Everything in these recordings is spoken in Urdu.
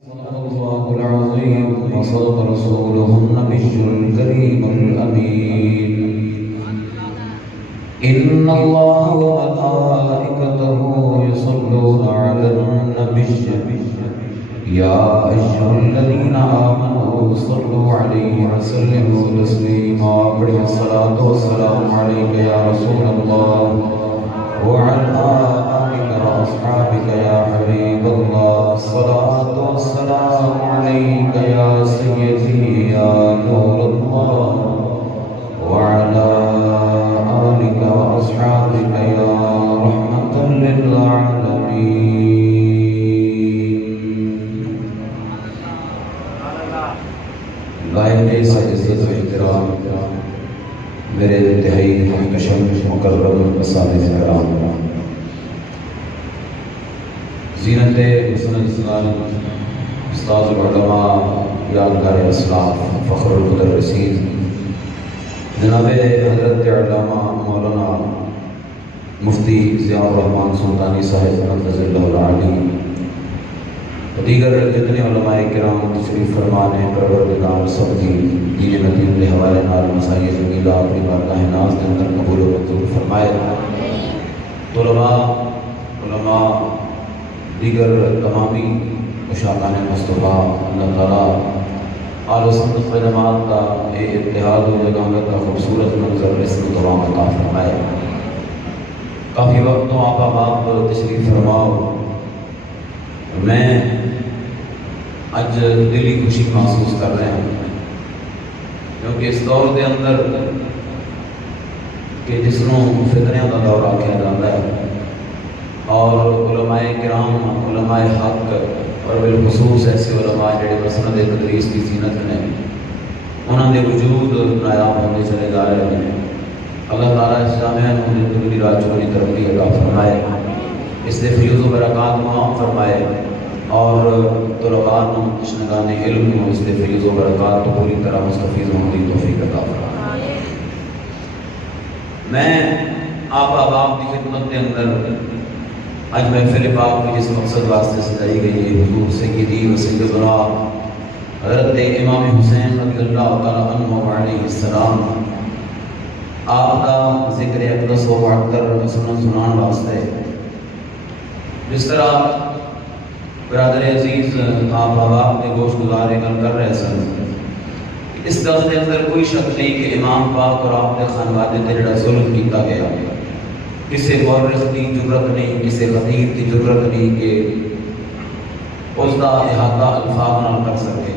صدق الله العظيم وصدق رسوله النبي الكريم الأمين. إن الله وملائكته يصلون على النبي يا أيها الذين آمنوا صلوا عليه وسلموا تسليما. الصلاة والسلام عليك يا رسول الله وعلى آلك وأصحابك يا حبيب الله. الصلاة والسلام عليك يا سيدي يا نور الله وعلى آلك وأصحابك يا رحمة للعالمين. لائق عزت و احترام میرے انتہائی محتشم مکرم اساتذہ کرام، زینت حسن الاسلام استاذ العلماء یادگار اسلاف فخر المدرسین جناب حضرت علامہ مولانا مفتی ضیاء الرحمن سلطانی صاحب نفذ اللہ العالی، دیگر جتنے علماء کرام تشریف فرمان ہیں، پروردگار سب کی دین مدین کے حوالے نال مسائل جمیلہ اپنی بارگاہ ناز کے اندر قبول و منظور فرمائے. علماء دیگر تمامی مشاہدان مصطفیٰ اللہ تعالیٰ آل و سنت و جماعت کا اتحاد و یگانت کا خوبصورت منظر اس کو تمام عطا فرمائے. کافی وقت تو آپ تشریف فرماؤ. میں اج دلی خوشی محسوس کر رہے ہیں کیونکہ اس دور کے اندر کہ جس کو فتنیاں کا دور آخیا جاتا ہے اور علماء کرام علماء حق اور بالخصوص ایسے علماء جڑے مسند تدریس کی زینت نے انہوں نے وجود نایاب ہوتے چلے جا رہے ہیں. اللہ تعالیٰ اس جامعہ کو زندگی راجوں کی ترقی عطا فرمائے، اس سے فیض و برکات معام فرمائے اور طلباء کو تشنگان علم کو اس سے فیض و برکات تو پوری طرح مستفیض ہونے کی توفیق عطا فرمائے. میں آپ احباب کی خدمت کے اندر آج محفل پاک میں جس مقصد واسطے سجائی گئی ہے حضور سیدی و سیدنا حضرت امام حسین رضی اللہ تعالیٰ عنہ علیہ السلام آپ کا ذکر اقدس و معطر سنان واسطے جس طرح برادر عزیز آپ احباب نے گوشت گزارے کر رہے سن، اس دس کے اندر کوئی شک نہیں کہ امام پاک اور آپ نے خانوادے سے جڑا ظلم کیتا گیا، کسی مورخ کی جرت نہیں، کسی خطیب کی جرت نہیں کہ اس کا احاطہ الفاظ نہ کر سکے.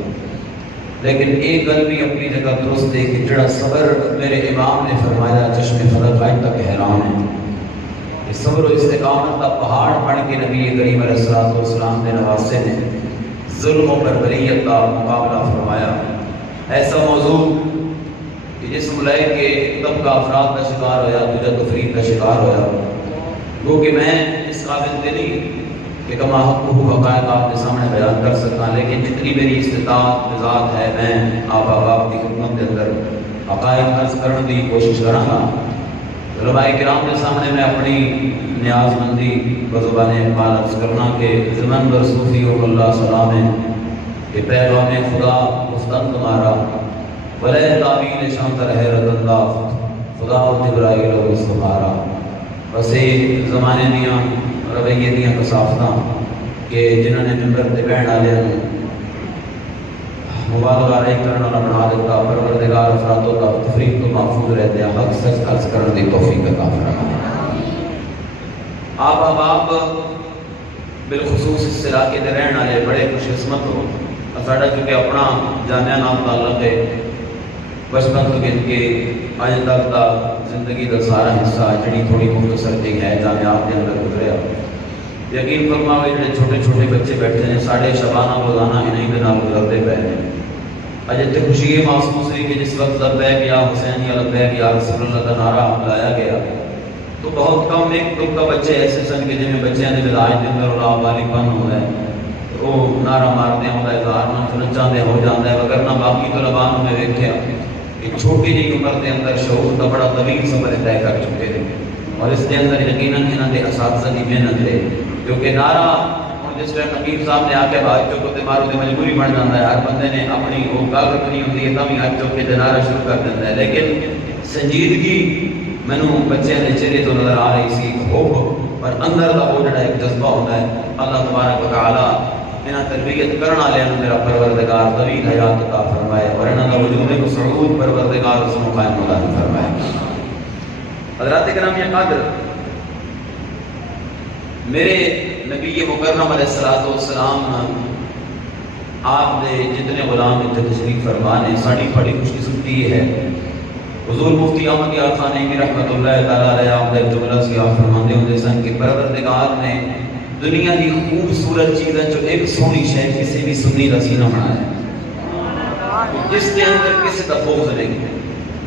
لیکن ایک گل بھی اپنی جگہ درست ہے کہ جڑا صبر میرے امام نے فرمایا چشم فلک آج تک حیران ہے. صبر و استقامت کا پہاڑ بن کے نبی کریم علیہ السلام کے نواسے نے ظلم و بربریت کا مقابلہ فرمایا. ایسا موضوع کہ جس ملائک کے طبقہ افراد کا شکار ہویا، دوجہ تفرید کا شکار ہویا، وہ کہ میں اس قابل نہیں کہ کما حق حقائق آپ کے سامنے بیان کر سکتا، لیکن جتنی میری استطاعت ذات ہے میں آپ احباب کی خدمت کے اندر حقائق عرض کرنے کی کوشش کروں گا. علماء کرام کے سامنے میں اپنی نیاز مندی بزبان اقبال عرض کرنا کہ زمن بر صوفی و اللہ سلام ہے کہ پیغام خدا گفتن تمہارا ولی تعبیر شانتر حیرت اللہ خدا و جبرائیل و استمارا. بس یہ زمانے دیاں رویے دیاں کسافتاں کہ جنہوں نے ممبر تے بہن والے مبالغہ نہیں کرنا نہ بنا دیتا، پروردگار افراد و تفریق کو محفوظ رہتے ہیں، حق سچ عرض کرنے کی توفیق عطا فرمائے. آپ احباب بالخصوص اس علاقے کے رہنے والے بڑے خوش قسمت ہو. ساڈا چونکہ اپنا جامعہ نام تعلق ہے، بچپن تو گن کے اج تک کا زندگی کا سارا حصہ جڑی تھوڑی مختصر جی ہے جامعات کے اندر گزریا. یقین فرماؤ جڑے چھوٹے چھوٹے بچے بیٹھے ہیں ساڑھے شبانہ روزانہ انہیں کے نام گزرتے پے ہیں. اج اتنے خوشی یہ محسوس ہوئی کہ جس وقت لبیک یا حسین یا لبیک یا رسول اللہ کا نعرہ لایا گیا تو بہت کم ایک دو کا بچے ایسے سن کے جن میں بچے نے ولایت کے اندر اللہ والی پن ہو ہے وہ نعرہ مارتے ہیں، ہوتا اظہار نہ سنچا دے ہو جاتا ہے، وگرنہ باقی طلباء میں دیکھا ایک چھوٹی جی عمر کے اندر شعور کا بڑا طویل سفر طے کر چکے ہیں اور اس کے اندر یقیناً انہوں نے اساتذہ کی محنت ہے کیونکہ نعرہ جس طرح خطیب صاحب نے آ کے ہاتھ چوکو تے مارو تے مجبوری بن جاتا ہے، ہر بندے نے اپنی وہ گل رکھنی ہوتی ہے تب ہی ہاتھ چوک کے نعرہ شروع کر دیتا ہے، لیکن سنجیدگی مینوں بچے کے چہرے تو نظر آ رہی سی، خوف پر اندر کا وہ جڑا ایک جذبہ ہوتا ہے۔ اللہ تبارک و تعالی انہاں تربیت کرن والے میرا پروردگار طویل حیات عطا فرمائے اور انہاں دا وجود کو صعود پروردگار اس کو قائم مقام فرمائے۔ حضرات گرامی قدر، میرے نبی مکرم علیہ الصلوۃ والسلام آپ دے جتنے غلام اتنے تشریف فرما نے، ساری بڑی خوش قسمتی ہے حضور مفتی احمد یار خانیمی رحمۃ اللہ تعالی علیہ آپ ایک جملہ سی آپ فرماندے ہوندے سن کہ پروردگار نے دنیا کی خوبصورت چیزیں جو ایک سونی شے کسی بھی سنی کا سینہ بنایا، جس کے اندر کسی کا بغض نہیں،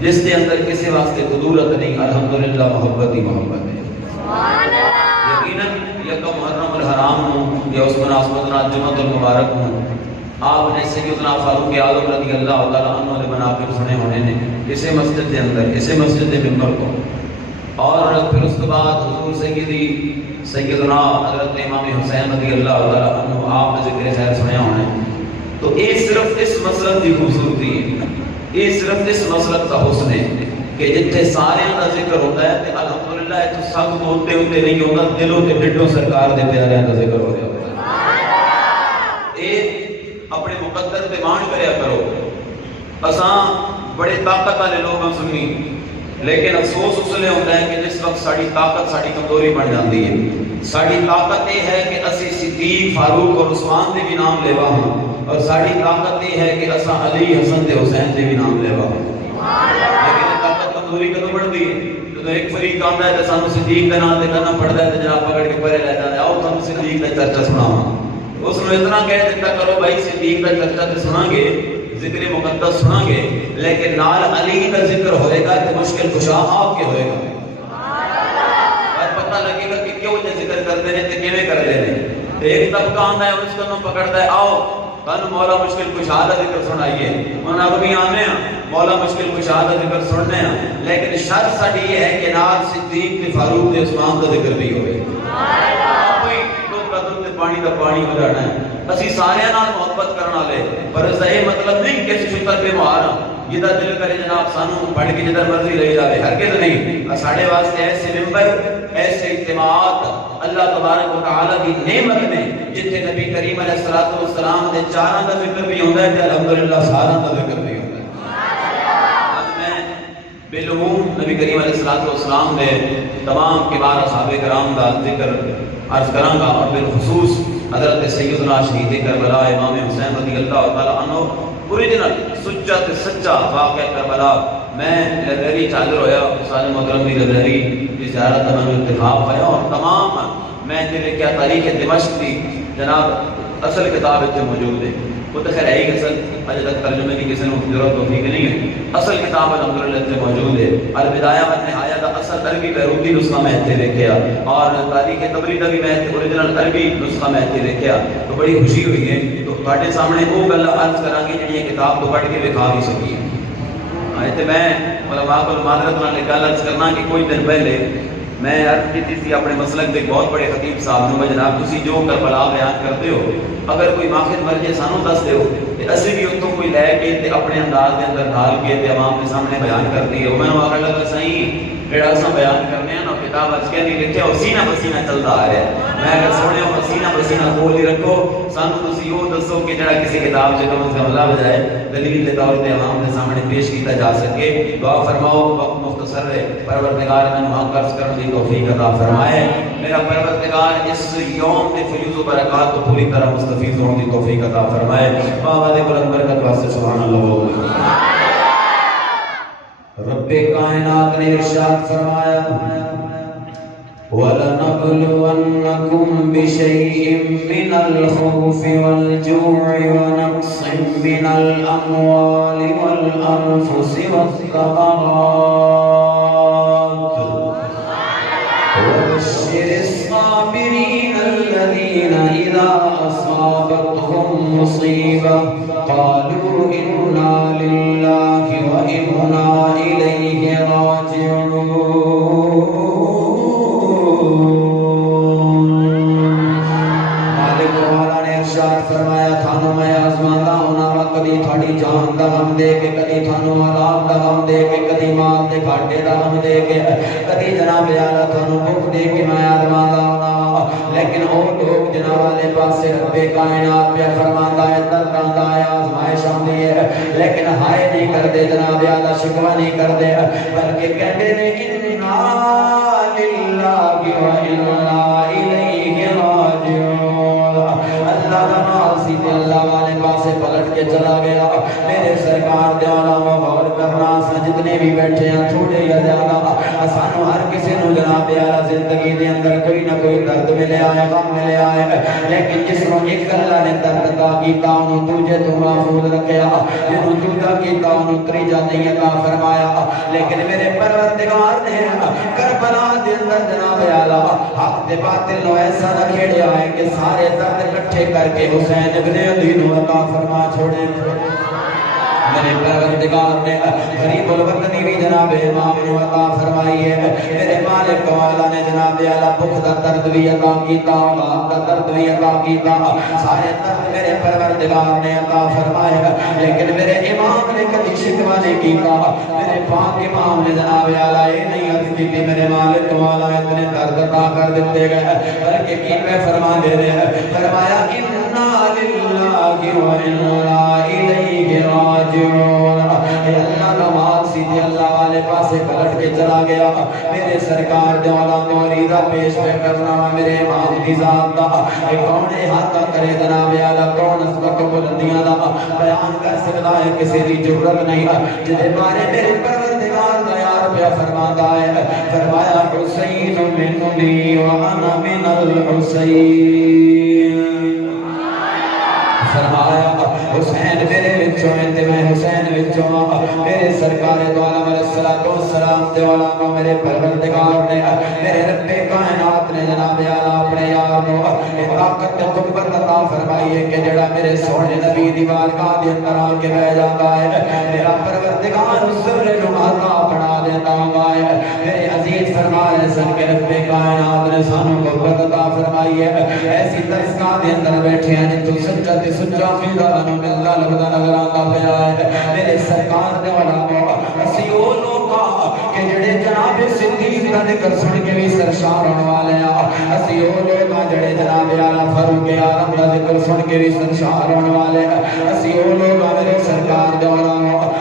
جس کے اندر کسی واسطے قدورت نہیں، الحمدللہ محبت ہی محبت ہے۔ سبحان اللہ۔ یقیناً یکم محرم الحرام ہوں یا اس مناسبت نال جمعۃ المبارک ہوں، آپ نے سیدنا فاروق اعظم رضی اللہ تعالیٰ عنہ نے بنا کے سنے ہونے نے اسے مسجد کے اندر، اسے مسجد کے ممبر کو، اور پھر اس کے بعد حضور سیدنا حضرت امام حسین رضی اللہ تعالیٰ عنہ آپ نے ذکر خیر سنیا ہونے۔ تو یہ صرف اس مسلک کی خوبصورتی ہے، یہ صرف اس مسلک کا حسن ہے کہ جتنے سارے کا ذکر ہوتا ہے تو الحمدللہ تو سب کو ہوتے ہوتے نہیں ہوتا، دلوں کے ڈڈوں سرکار دے پیاریاں کا ذکر ہو رہا ہوتا ہے۔ اپنے مقدر تے مان کریا کرو، اساں بڑے طاقت والے لوگ ہیں سنی، لیکن افسوس اس لیے ہوتا ہے کہ جس وقت ساری طاقت ساری کمزوری بن جاتی ہے۔ ساری طاقت یہ ہے کہ اسی صدیق فاروق اور عثمان دے بھی نام لیوا ہوں، اور ساری طاقت یہ ہے کہ اساں علی حسن تے حسین دے بھی نام لیوا ہوں۔ لیکن طاقت کمزوری کدوں بڑھتی ہے؟ جب ایک فریق آتا ہے تو سانو صدیق کا نام تے کرنا پڑتا ہے تو جناب پکڑ کے پرے لے جاتا ہے، آؤ تم صدیق کا چرچا سناواں۔ اس نے اتنا کہہ دیتا کرو بھائی صدیق کا چرچا تو سنیں گے، ذکر مقدس سنیں گے، لیکن نال علی کا ذکر ہوئے گا تو مشکل کشا آپ کے ہوئے گا، اور پتہ لگے گا کہ کیوں یہ ذکر کرتے ہیں تو کیویں کر لینے۔ ایک طبقہ آتا ہے اس کو پکڑتا ہے، آؤ کل مولا مشکل کشا کا ذکر سنائیے، انہوں اب بھی آنے ہیں مولا مشکل کشا کا ذکر سننے ہیں، لیکن شرط ساری یہ ہے کہ نال صدیق کے فاروق کے عثمان کا ذکر بھی ہوئے۔ پانی کا پانی ہو جانا ہے، اسی سارے نال محبت کرنا لے، پر اس کا یہ مطلب نہیں کہ اس شکر پہ مہارا جدھر دل کرے جناب سانو پڑھ کے جدھر مرضی لے جاوے، ہرگز نہیں۔ ساڑھے واسطے ایسے ممبر، ایسے اجتماعات اللہ تبارک و تعالیٰ کی نعمت میں جتنے نبی کریم علیہ الصلوۃ والسلام نے چاراں کا ذکر بھی ہوتا ہے کہ الحمدللہ ساراں کا ذکر بھی ہوتا ہے۔ آج میں بالعموم نبی کریم علیہ الصلوۃ والسلام نے تمام کبار اصحاب کرام کا ذکر عرض کروں گا، اور بالخصوص حضرت سیدنا شہید کربلا امام حسین رضی اللہ تعالیٰ عنہ اوریجنل سچا تے سچا واقعہ کربلا۔ میں لائبریری چادر ہویا استاد محترم کی لائبریری کی زیارت میں اتفاق ہوا، اور تمام میں نے کیا تاریخ دمشق کی جناب اصل کتاب اتنے موجود ہے، وہ تو خیر ہے ہی اصل اج تک ترجمے کی کسی کو ضرورت توفیق نہیں ہے، اصل کتاب الحمدللہ اتنے موجود ہے۔ البدایہ والنہایہ کا اصل عربی بیروتی نسخہ میں اتنے دیکھا، اور تاریخ طبری کا بھی میں اوریجنل عربی نسخہ میں اتنے دیکھا، تو بڑی خوشی ہوئی ہے۔ تو تواڈے سامنے وہ گل عرض کراں گی جڑی یہ کتاب تو پڑھ کے دکھا بھی سکی ہے۔ تے میں علماء کو معذرت نال گل عرض کرنا کہ کچھ دن پہلے میں عرض کی تھی اپنے مسلک کے بہت بڑے خطیب صاحب نے، جناب تسی جو کربلا بیان کرتے ہو اگر کوئی ماخذ مرجع سانو دس دیو تے اسی بھی اتوں کوئی لے کے تے اپنے انداز کے اندر ڈال کے تے عوام کے سامنے بیان کرتی ہے۔ میں آخر لگا صحیح جڑا اساں بیان کرنے ہیں نا کتاب اج کے نہیں لکھیا، سینہ بسینہ چلتا آ رہا ہے۔ میں اگر سونے ہو سینہ بسینہ کھول ہی رکھو، سانو تسی وہ دسو کہ جڑا کسی کتاب سے کم از کم لا بجائے دلیل کے طور پہ عوام کے سامنے پیش کیتا جا سکے۔ دعا فرماؤ، وقت مختصر ہے، پروردگار میں حق عرض کرنے کی توفیق عطا فرمائے۔ میرا پروردگار اس یوم کے فیوز و برکات کو پوری طرح مستفید ہونے کی توفیق عطا فرمائے۔ بابا دے بلند برکت واسطے سبحان اللہ۔ رب کائنات نے ارشاد فرمایا وَلَنَبْلُوَنَّكُمْ بِشَيْءٍ مِّنَ الْخَوْفِ وَالْجُوعِ وَنَقْصٍ مِّنَ الْأَمْوَالِ وَالْأَنفُسِ وَالثَّمَرَاتِ وَبَشِّرِ الصَّابِرِينَ الَّذِينَ إِذَا أَصَابَتْهُم مُّصِيبَةٌ قَالُوا إِنَّا لِلَّهِ وَإِنَّا إِلَيْهِ رَاجِعُونَ۔ مالک ارشاد فرمایا تھانو میں آزماندا ہونا وا کدی تھوڑی جان دا غم دے کے کدی تھانو اولاد دا غم دے کے کدی مال دے گھاٹے دا غم دے کے کدی جناب یالا تھانو بھوک دے کے میں آزماندا ہونا لیکن وہ لوگ جناب والے پاسے رب کائنات پہ فرماندا ہے درد آندا ہے آزمائش آندی ہے لیکن ہائے نہیں کردے جناب یالا شکوہ نہیں کردے بلکہ کہتے نے انا للہ و انا الیہ راجعون اللہ کا ناصی تے اللہ والے پاسے پلٹ کے چلا گیا میرے سرکار دے علاوہ غور کرنا سا جتنے بھی بیٹھے ہیں تھوڑے یا زیادہ سانو ہر کسی نو جناب یارا زندگی دے اندر کوئی نہ کوئی درد ملے آئے غم ملے آئے لیکن جس نو ایک اللہ نے درد کا کیتا انہوں تجھے تو محفوظ رکھیا جنہوں جدا کیتا انہوں تریجا نہیں عطا فرمایا لیکن میرے پروردگار نے کربلا دے اندر جناب یالا حق دے باطل نو ایسا نہ کھیڑیا ہے کہ سارے درد اکٹھے کر کے حسین ابن علی نو عطا فرما چھوڑے میرے پروردگار نے غریب الوطنی بھی جناب امام نے عطا فرمائی ہے میرے مالک والا نے جناب اعلی بخت کا درد بھی عطا کیتا اولاد کا درد بھی عطا کیتا سارے درد میرے پروردگار نے عطا فرمایا لیکن میرے امام نے کبھی شکوہ نہیں کیتا میرے پاک امام نے جناب اعلی یہ نہیں عرض کی کہ میرے مالک والا اتنے درد عطا کر دیتے گئے بلکہ کی میں فرما دے رہے ہیں فرمایا انا للہ و انا الیہ راجعون اللہ نماز سیدھے اللہ والے پاسے پلٹ کے چلا گیا میرے سرکار دے والا موریدہ پیش پہ کرنا میرے امام دی ذات دا کون احاطہ کرے جناب اعلی کون اس وقت بلندیاں دا بیان کر سکتا ہے کسی دی ضرورت نہیں جدے بارے میرے پروردگار دا یار پہ فرماتا ہے فرمایا حسین منی وانا من الحسین فرمایا حسین میرے وچوں ہے تے میں حسین وچوں میرے سرکار دو عالم علیہ الصلوۃ والسلام تے والا کو میرے پروردگار نے میرے رب کائنات نے جناب اعلی اپنے یار نو طاقت تے قوت عطا فرمائی ہے کہ جڑا میرے سونے نبی دی بارگاہ دے اندر آ کے بیٹھ جاتا ہے میرا پروردگار اس ذرے نو عطا بنا دیتا ہے میرے عزیز فرمائے سن کے رب کائنات نے سانو قوت عطا فرمائی ہے ایسی درسگاہ دے اندر بیٹھے ہیں جتوں سچا تے سچا فیضا نو ملدا لبدا نظر آندا پیا ہے میرے سرکار دے والا اسی او لوکا کہ جڑے جناب صدیق دا ذکر سن کے بھی سرشار ہونے والے ہیں اسی او لوکا جڑے جناب اعلی فاروق اعظم دا ذکر سن کے بھی سرشار ہونے والے ہیں اسی او لوکا میرے سرکار دے والا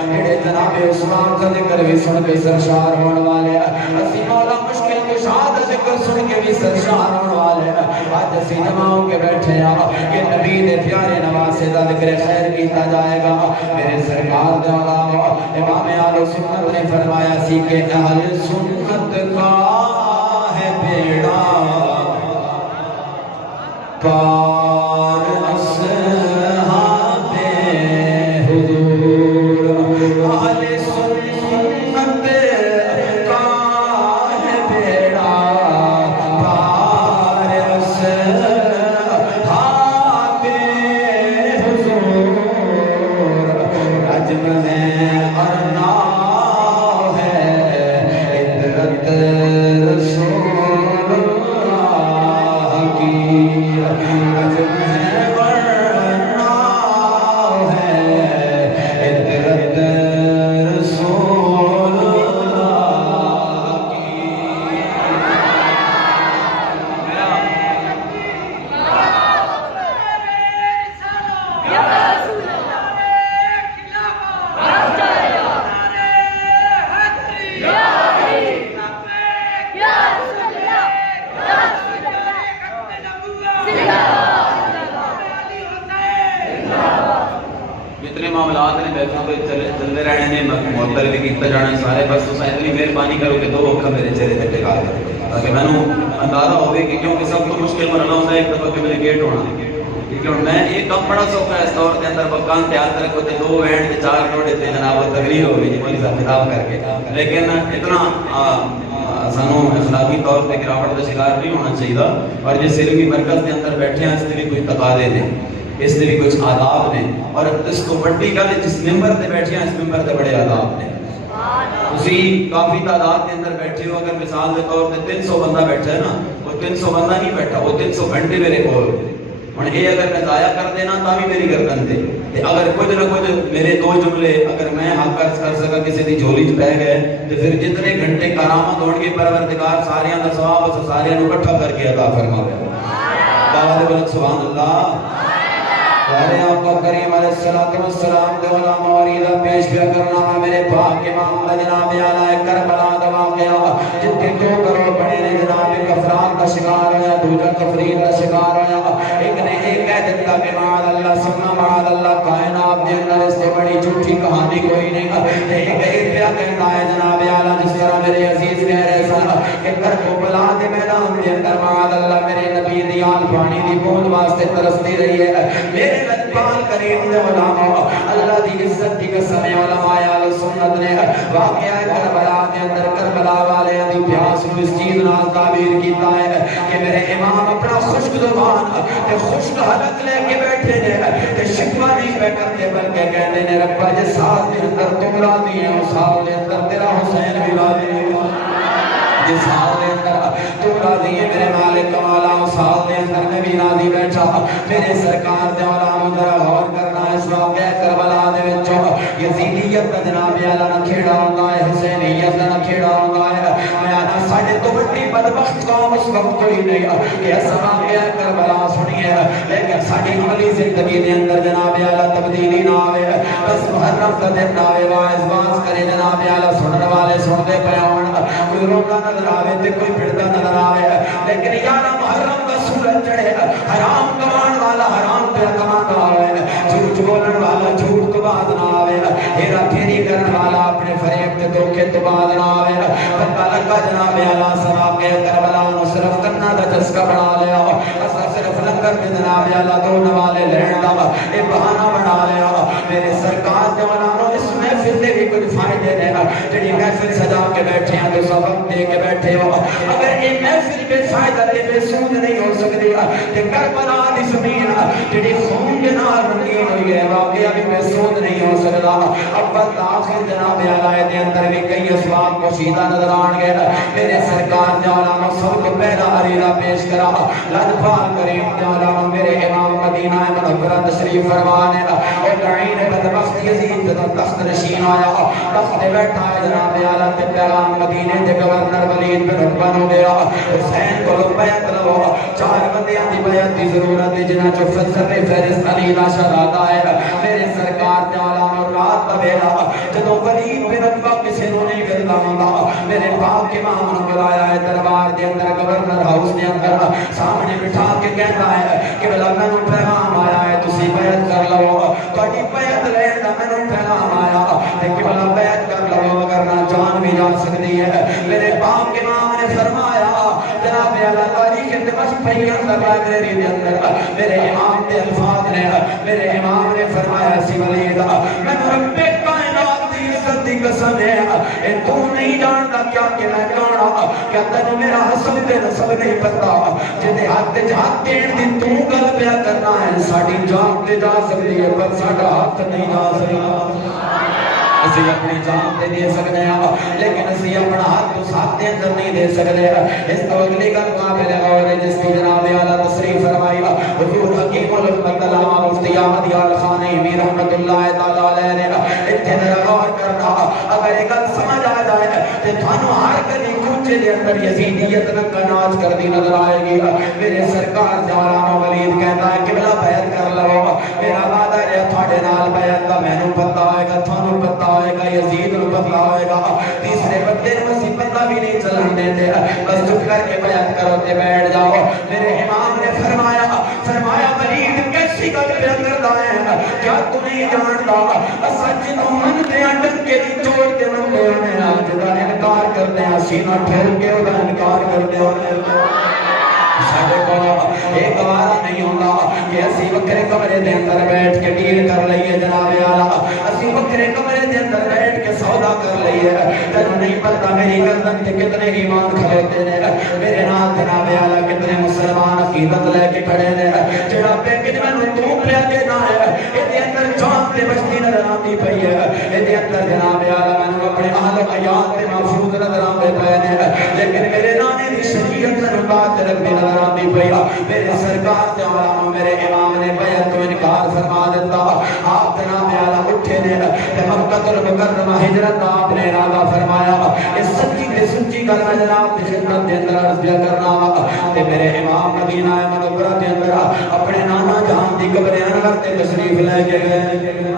جڑے جناب عثمان دا ذکر بھی سن کے سرشار ہونے والے ہیں اسی مولا مشکل کشا دا ذکر سن کے بھی سرشار ہونے والے ہیں آج اسی نماؤں کے بیٹھے ہیں کہ نبی دے پیارے نواسے دا ذکر خیر کیتا جائے گا میرے سرکار دے والا امام اہل سنت نے فرمایا سی کہ اہل سنت کا ہے بیڑا پار اصحاب حضور اہل سنت کا ہے بیڑا پار اصحاب حضور رجم میں ارنا معاملات نے بیٹھوں پہ چلتے رہنے نے معطل بھی کیتا جانا سارے بس تساں اتنی مہربانی کرو کہ دو اکھا میرے چہرے تے ٹکا دے تاکہ میں نو اندازہ ہوے کہ کیونکہ سب تو مشکل مرحلہ ہوتا ہے ایک دفعہ کمیونیکیٹ ہونا کیونکہ ہن میں یہ کم بڑا سوکھا ہے اس دور کے اندر مکان تیار رکھو تے دو اینڈ تے چار روڑے تے جناب تقریر ہو گئی جی صاحب خطاب کر کے لیکن اتنا سانو اخلاقی طور پہ گراوٹ کا شکار نہیں ہونا چاہیے اور جس علمی مرکز کے اندر بیٹھے ہیں اس کے لیے کوئی تقاضے نے اس سے بھی کچھ آداب نے اور اس کو بڑی گل جس ممبر تے بیٹھے ہیں اس ممبر تے بڑے آداب نے اسی کافی تعداد کے اندر بیٹھے ہو اگر مثال کے طور پہ 300 بندہ بیٹھا ہے نا وہ 300 بندہ نہیں بیٹھا وہ 300 گھنٹے میرے کول ہوں یہ اگر میں ضائع کر دینا تو بھی میری گردن دے تے اگر کچھ نہ کچھ میرے دو جملے اگر میں حق کر سکا کسی دی جھولی چ پہ گئے تو پھر جتنے گھنٹے کرامت ہون گے پروردگار ساریاں دا ثواب اس ساریاں نو اکٹھا کر کے عطا فرماوے دعوت بلند سبحان اللہ پیارے آقا کریم علیہ الصلوۃ والسلام دے علماء موریدہ پیش کیا کرنا میرے پاک امام جناب اعلی کربلا دا واقعہ جتنے 2 کروڑ بڑے نے جناب کفرات کا شکار ہویا دوجا تفرید کا شکار ہویا ایک نے ایک کہہ دیتا کہ معاذ اللہ سننا معاذ اللہ کائنات دے اندر اس سے بڑی جھوٹی کہانی کوئی نہیں ایک پیا کہتا ہے جناب اعلی جس طرح میرے عزیز کہہ رہے سن کہ کربلا دے میدان دے اندر معاذ اللہ میرے نبی دی آن پانی دی بوند واسطے ترستی رہی ہے میرے لطفان کریم دے علماء اللہ دی عزت دی قسم علماء اہل سنت نے واقعہ کربلا دے اندر کربلا والے دی پیاس نو اس چیز نال تعبیر کیتا ہے کہ میرے امام اپنا خشک زبان تے خشک حلق لے کے بیٹھے نے تے شکوہ نہیں پہ کرتے بلکہ کہتے نے ربا جے سال دے اندر تم راضی ہیں اس سال دے اندر تیرا حسین بھی راضی ہے جس سال دے اندر تو راضی ہے میرے مالک کمالا اس سال دے اندر میں بھی راضی بیٹھا میرے سرکار دے علماء ذرا غور کرنا اس واقعہ کربلا دے وچوں یزیدیت دا جناب اعلی نہ کھیڑا ہوندا ہے حسینیت دا نہ کھیڑا ہوندا ہے میں آنا ساڈے تو بڑی بدبخت قوم اس وقت کوئی نہیں کہ ایسا واقعہ کربلا سنیے لیکن ساڈی عملی زندگی دے اندر جناب اعلی تبدیلی نہ آوے بس محرم دا دن آوے واعظ باز کرے جناب اعلی سنن والے سنتے پے ہون کوئی روتا نظر آوے تے کوئی پھردا نظر آوے لیکن یار محرم دا سورج چڑھے حرام کمان والا حرام پہ کماندا آوے جھوٹ بولن والا جھوٹ تو باز نہ آوے ہیرا پھیری کرن والا اپنے فریب تے دھوکے تو باز نہ آوے پتہ لگا جناب اعلی ثواب کے کربلا نو صرف کرنا دا چسکا بنا لیا اسا صرف لنگر دے جناب اعلی دو نوالے لین دا اے بہانہ بنا لیا میرے سرکار دے ونانو اس محفل دے بھی کچھ فائدے نے جڑی محفل سجا کے بیٹھے ہیں تو سبق دے کے بیٹھے ہو اگر یہ محفل بے فائدہ تے بے سود نہیں ہو سکتی تے کربلا دی زمین جڑی خون دے نال رنگین ہوئی ہے واقعہ بھی بے سود نہیں ہو سکتا اول آخر جناب اعلی دے اندر بھی کئی اسباب پوشیدہ نظر آن گے میرے سرکار دے علماء سب کو پہلا عریضہ پیش کرا لطفان کریم دے علماء میرے امام مدینہ منورہ تشریف فرمانے اور لعین بدبخت یزید دا تخت نشین آیا تخت بیٹھا ہے جناب اعلی تے پیغام مدینے دے گورنر ولید بن عتبہ ہو گیا حسین کو بیعت لو 4 بندیاں دی بیعت دی ضرورت ہے جنہاں چوں فضل فہرست علی دا شہزادہ ہے میرے سرکار دے علماء رات دا ویلا جدوں ولید بن عتبہ کسے نوں نہیں ملدا ہوندا میرے پاک امام نے بلایا ہے دربار دے اندر گورنر ہاؤس دے اندر سامنے بٹھا کے کہتا ہے کہ بلا میں نوں پیغام آیا ہے تسی بیعت کر لو تہاڈی بیعت لین دا میں نوں پیغام آیا تے کہ بلا بیعت کر لو ورنہ جان بھی جا سکتی ہے میرے پاک امام نے فرمایا جناب اعلی تاریخ دمشق پہیان دا لائبریری دے اندر میرے امام دے الفاظ نے میرے امام نے فرمایا سی ولید میں رب کائنات دی عزت دی قسم ہے اے تو نہیں جانتا کیا کہ میں جانا کیا تینوں میرا حسب تے نسب نہیں پتا جے ہاتھ جہاد دین دی تو گل پیا کرنا ہے ساڈی جان تے جا سکتی ہے پر ساڈا ہاتھ نہیں جا سکتا اسی اپنی جان تے دے سکتے ہیں لیکن اسی اپنا ہاتھ اس ہاتھ دے اندر نہیں دے سکتے اس تو اگلی گل قابل غور ہے جس کی جناب اعلی تصریف فرمائی حضور حکیم الامت علامہ مفتی احمد یار خانیمی رحمت اللہ تعالی علیہ نے اتنے غور کرنا اگر ایک گل سمجھ آ جائے تو تھانوں ہر گلی کوچے دے اندر یزیدیت کا ناچ کرتی نظر آئے گی میرے سرکار علامہ ولید کہتا ہے کہ بلا بیعت کر لو میرا وعدہ ہے تھوڑے نال بیعت دا مینوں پتہ ہوئے گا تھانوں پتہ ہوئے گا یزید نوں پتہ ہوئے گا تیسرے بندے نوں اسی پتہ بھی نہیں چلن دیندے بس چپ کر کے بیعت کرو تے بیٹھ جاؤ میرے امام نے فرمایا ولید کیسی گل پہ کردا ہے کیا تو نہیں جاندا اساں جنوں منتے ہیں ڈنکے دی جوڑ کے منتے ہیں جدا انکار کرتے ہیں سینہ ٹھہر کے ادا انکار کرتے ہیں ساڈے کول ایک بار نہیں ہوندا کہ اسی وکھرے کمرے دے اندر بیٹھ کے ڈیل کر لئیے جناب اعلی اسی وکھرے کمرے دے اندر بیٹھ کے سودا کر لئیے تینوں نہیں پتہ میری گردن تے کتنے ایمان کھلوتے نے میرے نال جناب اعلی کتنے مسلمان عقیدت لے کے کھڑے نے جڑا پیکج مینوں تو پیا دینا ہے اے دے اندر جان تے بچتی نظر آندی پئی ہے اے دے اندر جناب اعلی مینوں اپنے اہل و عیال تے محفوظ نظر آندے پئے نے لیکن میرے نانے دی شریعت نوں بات لگتی نظر آتی پئی میرے سرکار تے علماء میرے امام نے بیعت تو انکار فرما دیتا آپ جناب اعلیٰ اٹھے نے تے مکہ المکرمہ ہجرت آپ نے ارادہ فرمایا اس سچی تے سچی گل میں جناب کی خدمت کے اندر عرض کرنا تے میرے امام مدینہ منورہ کے اندر اپنے نانا جان دی قبر انور تے تشریف لے کے گئے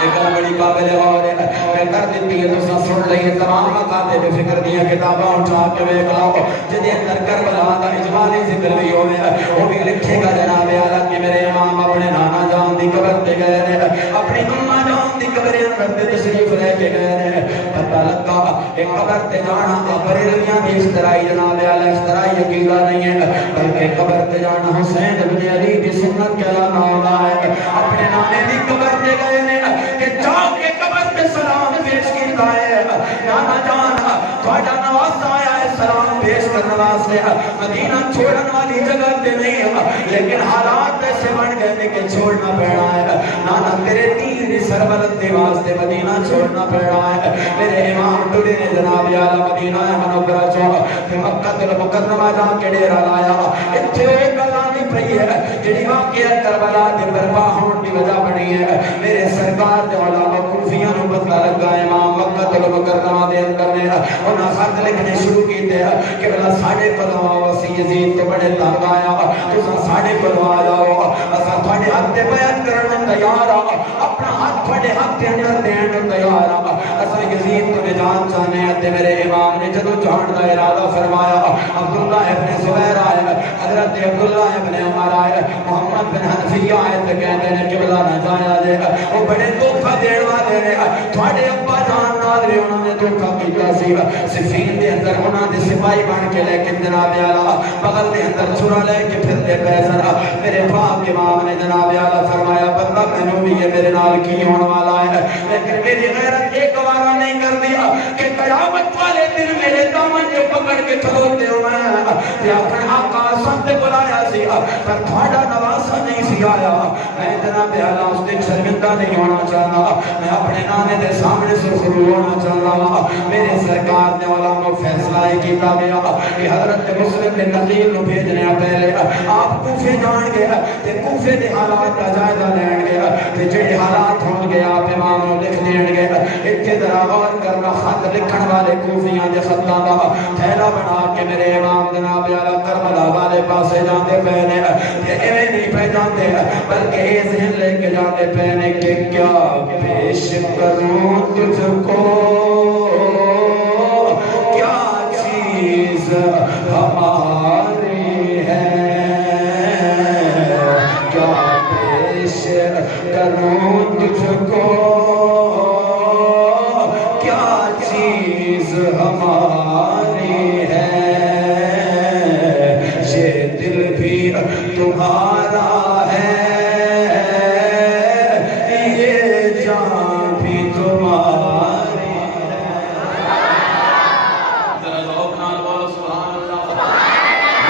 ایک بڑی قابل غور ہے میں کر دیتی ہے تو سن لئیے تمام مقاتے بے فکر دیا کتاباں اٹھا کے بے کلاؤ جدی اندر کربلا دا اجمالی ذکر بھی ہوئے وہ بھی لکھے گا جناب اعلیٰ کہ میرے امام اپنے نانا جان دی قبر تے گئے نے اپنی اماں جان دی قبر انور تے تشریف لے کے گئے نے پتہ لگا ایک قبر تے جانا بریلویاں دی اختراعی جناب اعلیٰ اختراعی عقیدہ نہیں ہے بلکہ قبر تے جانا حسین بن علی دی سنت کے علاوہ ہوتا ہے اپنے نانے دی قبر تے گئے نے کہ جاؤ کے قبر پہ سلام پیش کیتا ہے نانا جان تھوڑا نواز آیا ہے سلام پیش کرنے واسطے مدینہ چھوڑن والی جگہ تے نہیں لیکن حالات ایسے بن گئے کہ چھوڑنا پڑنا ہے نانا تیرے دین سربلند کے واسطے مدینہ چھوڑنا پڑنا ہے میرے امام ٹوڑے نے جناب اعلیٰ مدینہ منورہ چو کہ مکہ المکرمہ جا کے ڈیرا لایا اتھے ایک گلانی پئی ہے جڑی واقعہ کربلا دے برپا ہون دی وجہ بنی ہے میرے سرکار دے علماء کوفیاں نو پتہ لگا امام مکہ المکرمہ دے اندر نے انہاں خط لکھنے شروع کیتے کہ بلا ساڈے کولوں آؤ اسی یزید تو بڑے تنگ آیا تساں ساڈے کولوں آ جاؤ اساں تھوڑے ہاتھ تے بیعت کرن نوں تیار اپنا ہاتھ تھوڑے ہاتھ دے اندر دین نوں تیار اساں یزید تو نجات چاہنے ہیں تے میرے امام نے جدوں جان دا ارادہ فرمایا عبداللہ ابن زبیر آئے حضرت عبداللہ ابن عمر آئے محمد بن حنفیہ آئے تے کہتے ہیں کہ بلا نہ جایا دے وہ بڑے دھوکا دین والے نے تھوڑے ابا جان نال رے انہوں نے دھوکا کیتا سی صفین دے اندر انہاں دے سپاہی بن کے لے کے جناب اعلیٰ بغل دے اندر چرا لے کے پھرتے پے سن میرے پاک امام نے جناب اعلیٰ فرمایا بندہ مینوں بھی یہ میرے نال کی ہون والا ہے لیکن میری غیرت ایک گوارا نہیں کر دیا کہ قیامت والے دن میرے دامن جو پکڑ کے کھلوتے ہو میں اپنے آقا سب نے بلایا سی پر تھوڑا نواسا نہیں سی آیا میں جناب اعلیٰ اس دن شرمندہ نہیں ہونا چاہتا میں اپنے نانے دے سامنے سرخرو ہونا چاہتا میرے سرکار نے علماء فیصلہ کیتا گیا کہ حضرت مسلم بن نقیل نو بھیجنے پہلے آپ کوفے جان گیا تے کوفے دے حالات کا جائزہ لین گیا تے جڑے حالات ہون گے آپ امام نو لکھ دین گے اتنے ذرا غور کرنا خط لکھن والے کوفیاں دے خطاں دا تھیلا بنا کے میرے امام جناب اعلیٰ کربلا والے پاسے جاندے پے نے تے ایویں نہیں پے جاندے بلکہ یہ ذہن لے کے جاندے پے نے کہ کیا پیش کروں تجھ کو کیا چیز ہماری ہے کیا پیش کروں تجھ کو کیا چیز ہماری ہے یہ دل بھی تمہارا ہے یہ جان بھی تمہاری ہے ذرا ذوق نال بولو سبحان اللہ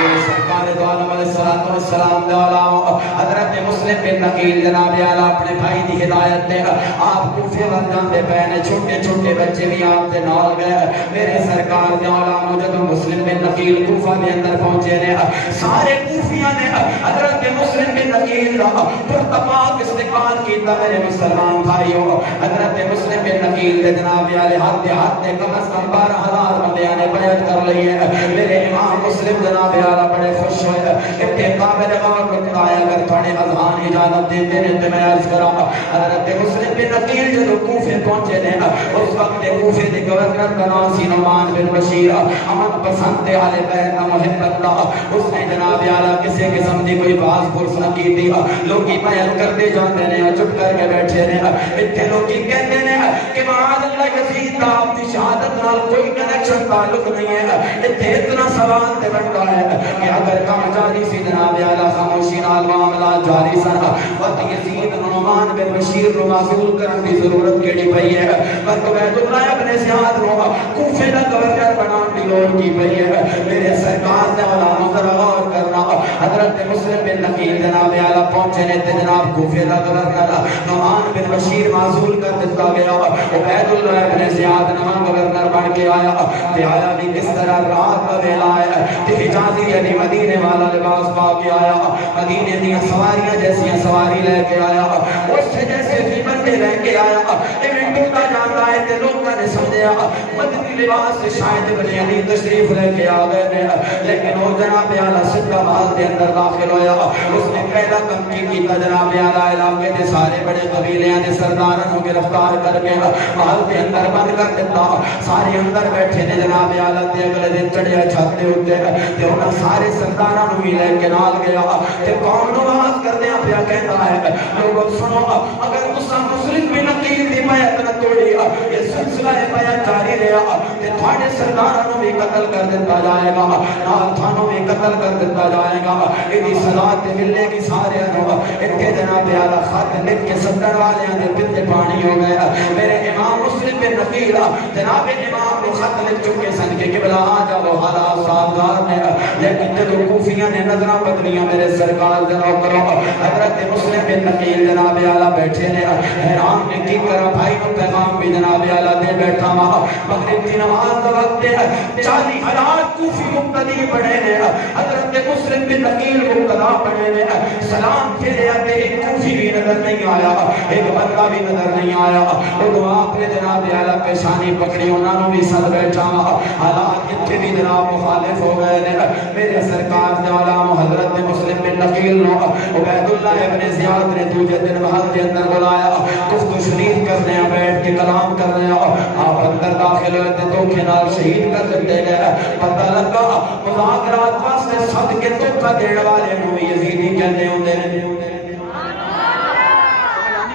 یہ سرکار دو عالم علیہ السلام دے علماء حضرت مسلم بن نقیل جناب اعلیٰ اپنے بھائی دی ہدایت دے آپ کوفے ول جاندے پے نے چھوٹے چھوٹے بچے بھی آپ دے نال گئے میرے سرکار دے علماء جدوں مسلم بن نقیل کوفہ دے اندر پہنچے نے سارے کوفیاں نے حضرت مسلم بن نقیل دا پرتپاک استقبال کیتا میرے مسلمان بھائیو حضرت مسلم بن نقیل دے جناب اعلیٰ ہاتھ دے کم از کم 12,000 بندیاں نے بیعت کر لی ہے میرے امام مسلم جناب اعلیٰ بڑے خوش ہوئے اتنے قابل غور نکتا ہے اگر تھوڑے اذہان اجازت دیتے ہیں تو میں عرض کرا حضرت مسلم بن نقیل جو کوفے پہنچے نے اس وقت کوفے دے گورنر کا نام سی نعمان بن بشیر امن پسند اہل بیت محب اللہ اس نے جناب اعلیٰ کسی قسم دی کوئی باز پرس نہ کی تھی لوگ بیعت کرتے جاتے ہیں چپ کر کے بیٹھے نے اتنے لوگ کہتے ہیں کہ معاذ اللہ یزید دا آپ کی شہادت نال کوئی کنیکشن تعلق نہیں ہے اتنے اتنا سوال تے بنتا ہے کہ اگر کام جاری سی جناب اعلیٰ خاموشی نال معاملہ جاری سن وقت یزید نو نعمان بن بشیر نو معزول کرن دی ضرورت کیڑی پئی ہے وقت عبیداللہ ابن زیاد نو کوفے دا گورنر بنان دی لوڑ کی پئی ہے میرے سرکار دے علماء ذرا غور کرنا حضرت مسلم بن نقیل جناب اعلی پہنچے نے تے جناب کوفے دا گورنر نعمان بن بشیر معزول کر دتا گیا عبیداللہ ابن زیاد نواں گورنر بن کے آیا تے آیا بھی اس طرح رات کا ویلا ہے تے حجازی یعنی مدینے والا لباس پا کے آیا مدینے دی سواریاں جیسی سواری لے کے آیا اس سے جیسے بھی بندے لے کے آیا ایویں ٹوٹا جاتا ہے تے لوگوں نے سمجھا مدنی لباس سے شاید بنی علی تشریف لے کے آ گئے نے لیکن وہ جناب اعلی سیدھا محل کے اندر داخل ہویا اس نے پہلا کم کی کیتا جناب اعلی علاقے دے سارے بڑے قبیلیاں دے سرداراں کو گرفتار کر کے محل کے اندر بند کر دیتا سارے اندر بیٹھے نے جناب اعلی تے اگلے دن چڑھیا چھت دے اوتے تے انہاں سارے سرداراں نوں بھی لے کے نال گیا تے قوم نوں واز کردے پیا کہندا ہے لوگوں سنو اگر تساں مسلم بن نقیل دی بیعت نہ توڑی یہ سلسلہ بیعت جاری رہا تے تھوڑے سرداراں نوں بھی قتل کر دتا جائے گا نال تھانوں بھی قتل کر دتا جائے گا ایدی صلاح تے ملے گی سارے نوں ایتھے جناب اعلی خط لکھ کے سدن والیاں دے دل تے پانی ہو گیا میرے امام مسلم بن نقیل جناب امام نے خط لکھ چکے سن کہ قبلہ آ جاؤ حالات سازگار نے لیکن جب کوفیاں نے نظراں بدلیاں میرے سرکار دے نوکروں حضرت مسلم بن نقیل جناب اعلی بیٹھے نے حیران نے کی کرا بھائی نو پیغام بھی جناب اعلی دے بیٹھا وا مغرب کی نماز دا وقت ہے 40,000 کوفی مقتدی پڑھے نے حضرت مسلم بن نقیل مقتدا پڑھے نے سلام پھیرے تے ایک کوفی بھی نظر نہیں آیا ایک بندہ بھی نظر نہیں آیا وہ آپ نے جناب اعلی پیشانی پکڑی انہاں نو بھی سد بیٹھا وا حالات اتنے بھی جناب مخالف ہو گئے نے میرے سرکار دے علامہ حضرت مسلم بن نقیل نو عبیداللہ ابن زیاد نے دوسرے دن محل کے اندر بلایا گفتگو شریف کرنے بیٹھ کے کلام کرنے آپ اندر داخل ہوئے تے دھوکے نال شہید کر دیتے گئے پتہ لگا مذاکرات واسطے سد کے دھوکا دینے والے نو یزیدی کہندے ہوندے نے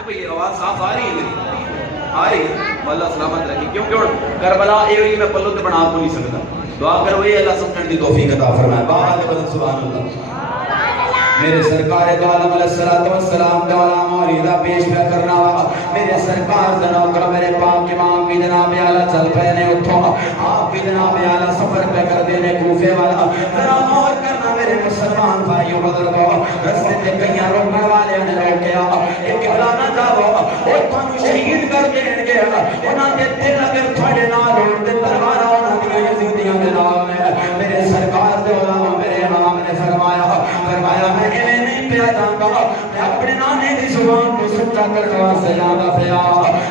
کوئی آواز صاف آ رہی ہے آ رہی اللہ سلامت رکھے کیونکہ کربلا ایویں میں پلو تے بنا کو نہیں سکتا دعا کرو اے اللہ سمجھن دی توفیق عطا فرمائے بابا دے بدن سبحان اللہ میرے سرکار دو عالم علیہ الصلوۃ والسلام دو عالم اور ادا پیش پہ کرنا میرے سرکار دا نوکر میرے پاک امام بھی جناب اعلی چل پے نے اٹھو آپ بھی جناب اعلی سفر پہ کر دینے کوفے والا ذرا غور کرنا میرے مسلمان بھائیوں بزرگوں رستے تے کئی روکنے والے نے روکیا ایک بلانا جاؤ او تانوں شہید کر دین گے انہاں دے دل اگر تھوڑے نال ہوڑ تے تلوار انہاں دی یزیدیاں دے نال میرے سرکار دے علماء میرے امام نے فرمایا میں ایویں نہیں پیا جاندا میں اپنے نانے دی زبان کو سچا کرنے واسطے جاندا پیا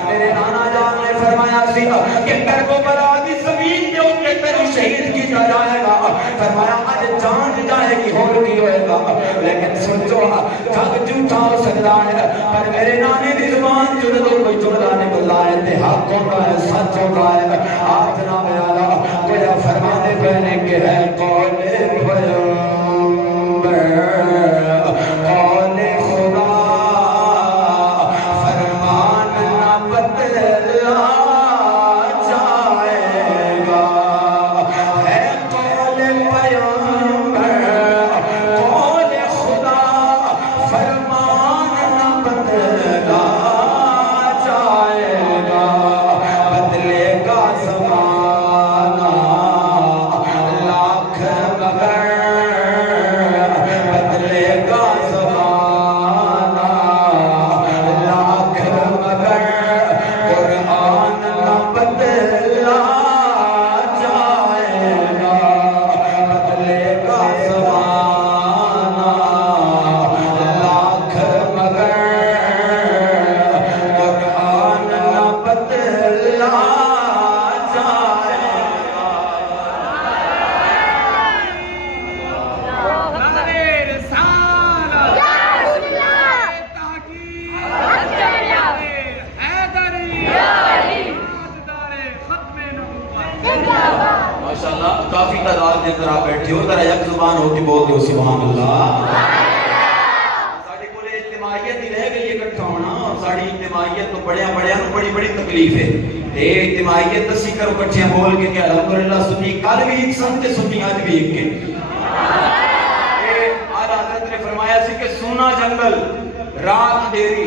میرے نانا جان نے فرمایا سی کہ کربلا دی زمین دے اوپر تینوں شہید کیتا جائے گا فرمایا اج جان جائے گی ہور کی ہوئے گا لیکن سوچو جگ جھوٹا ہو سکتا ہے پر میرے نانے دی زبان جو کوئی جملہ نکلا ہے تے حق ہوتا ہے سچ ہوتا ہے آپ جناب اعلی کوئی فرمانے پہنے کہ ہے قول کافی تعداد کے اندر آپ بیٹھے ہو ذرا یک زبان ہو کے بول دو سبحان اللہ ساڈے کول اجتماعیت ہی رہ گئی اکٹھا ہونا اور ساری اجتماعیت تو بڑی بڑی تکلیف ہے تے اجتماعیت دسی کرو کٹھیاں بول کے کہ الحمدللہ سنی کل بھی ایک سن تے سنی اج بھی ایک کے اعلی حضرت نے فرمایا سی کہ سونا جنگل رات اندھیری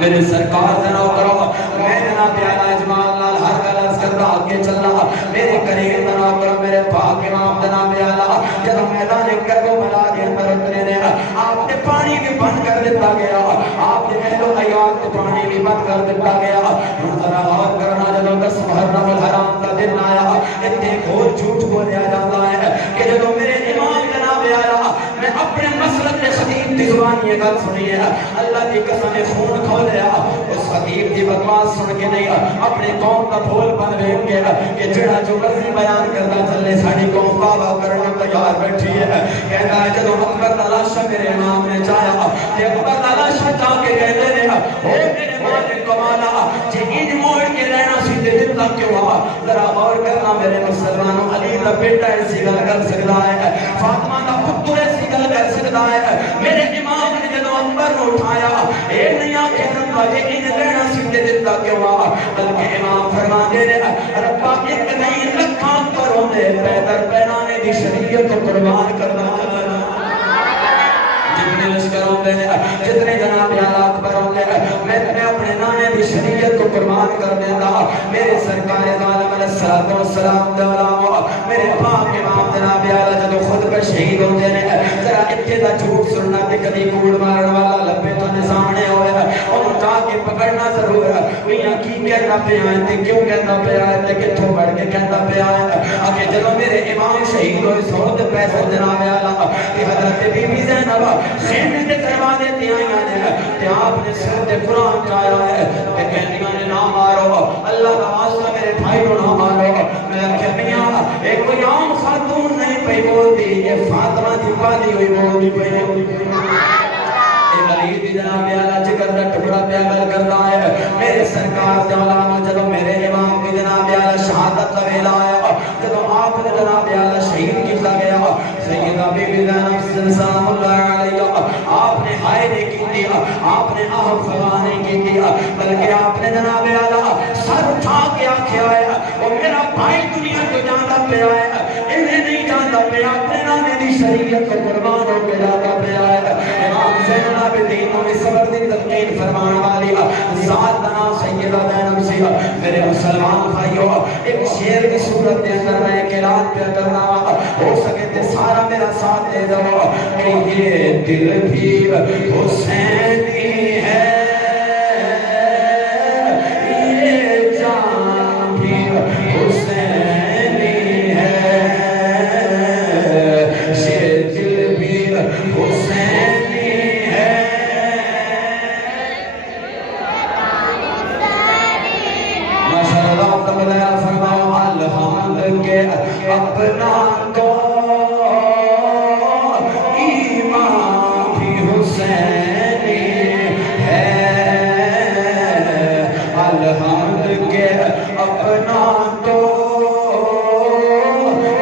میرے سرکار جناب کرو میں جناب پیارا اجمال لال ہر گلس کرنا آگے چلنا میرے قریب جناب کرو میرے پاک امام جناب پیارا جب میدان کرو بلا کے اندر اترے نے آپ نے پانی بھی بند کر دیتا گیا آپ نے اہل و عیال کو پانی بھی بند کر دیتا گیا ذرا غور کرنا جب 10 محرم الحرام کا دن آیا اتنے گھور جھوٹ بولیا جاتا ہے کہ جب میرے امام جناب پیارا میں اپنے مسلک میں خطیب کی زبان یہ گل سنی ہے اللہ کی قسم خون کھولیا اس خطیب کی بکواس سن کے نہیں اپنے قوم کا بھول بن دیکھ کے کہ جڑا جو مرضی بیان کرتا چلے ساری قوم بابا کرنا تیار بیٹھی ہے کہتا ہے جب اکبر تلاشا میرے امام نے چاہیا کہ اکبر تلاشا چاہ کے کہتے ہیں او میرے مالک کمالا جہین موڑ کے رہنا سیدھے دن تک کیوں ہوا ذرا غور کرنا میرے مسلمانوں علی کا بیٹا ایسی گل کر سکتا ہے فاطمہ کا پتر ایسی گل کر سکتا ہے میرے امام نے جب اکبر کو اٹھایا اے نہیں آنکھیں ربا جہین رہنا سیدھے دن تک کیوں ہوا بلکہ امام فرما دے رہے ربا ایک نہیں لکھان پر ہونے پیدر پہنانے دی شریعت کو قربان کرنا جتنے لشکر ہوتے ہیں جتنے جناب اعلیٰ اکبر ہوتے ہیں میں اپنے نانے دی شریعت کو قربان کر دیتا میرے سرکار ظالم علیہ السلام دولامو میرے پاک امام جناب اعلیٰ جب خود پر شہید ہوتے ہیں ذرا اتنے دا جھوٹ سننا تے کدی کوڑ مارن والا لبے تو نظامنے ہوئے اور جا کے پکڑنا ضرور ہے وہاں کی کہنا پہ آئے تے کیوں کہنا پہ آئے تے کتھوں بڑھ کے کہنا پہ آئے آگے جب میرے امام شہید ہوئے سوڑ دے پیسے جناب اعلیٰ کہ حضرت بی بی زینب خیمے دے دروازے تے آئیاں نے تے آپ نے سر دے قرآن چاہیا ہے کہ کہنیاں نے نہ مارو اللہ کا واسطہ میرے بھائی کو نہ مارو میں کہہ میاں ایک کوئی عام خاتون نہیں پئی بولتی یہ فاطمہ دی پالی ہوئی بولتی پئی علی دی جناب اعلیٰ جگر دا ٹکڑا پیا گل کرتا ہے میرے سرکار جولانا جدو میرے امام کی جناب اعلیٰ شہادت کا ویلا آیا جدو آپ نے جناب اعلیٰ شہید کیتا گیا سیدہ بی بی زینب سلام اللہ علیہ آپ نے ہائے نہیں کی دیا آپ نے آہ فغا نہیں کی دیا بلکہ آپ نے جناب اعلیٰ سر اٹھا کے آکھیا ہے اور میرا بھائی دنیا کو جانا پہ آیا انہیں نہیں جانا پہ اپنے نانے دی شریعت کو قربان ہو کے جانا پہ آیا امام زین العابدین میں صبر دی تلقین فرمان والی ذات بنا سیدہ زینب سی میرے مسلمان بھائیو ایک شعر کی صورت دے اندر میں قرات پہ کرنا ہو سکے تے سارا میرا ساتھ دے دو کہ یہ دل بھی حسینی ہے یہ جان بھی حسینی ہے یہ دل بھی حسینی ہے ماشاءاللہ تبارک فرماؤ الحمد کے اپنا کو ایمان بھی حسینی ہے الحمد کے اپنا تو